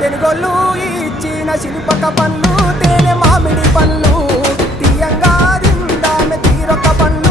తెనుగోళ్ళు ఇచ్చిన శిల్పక పండ్లు తేనె మామిడి పండ్లు తీయంగా తిందామె తీరొక్క పండ్లు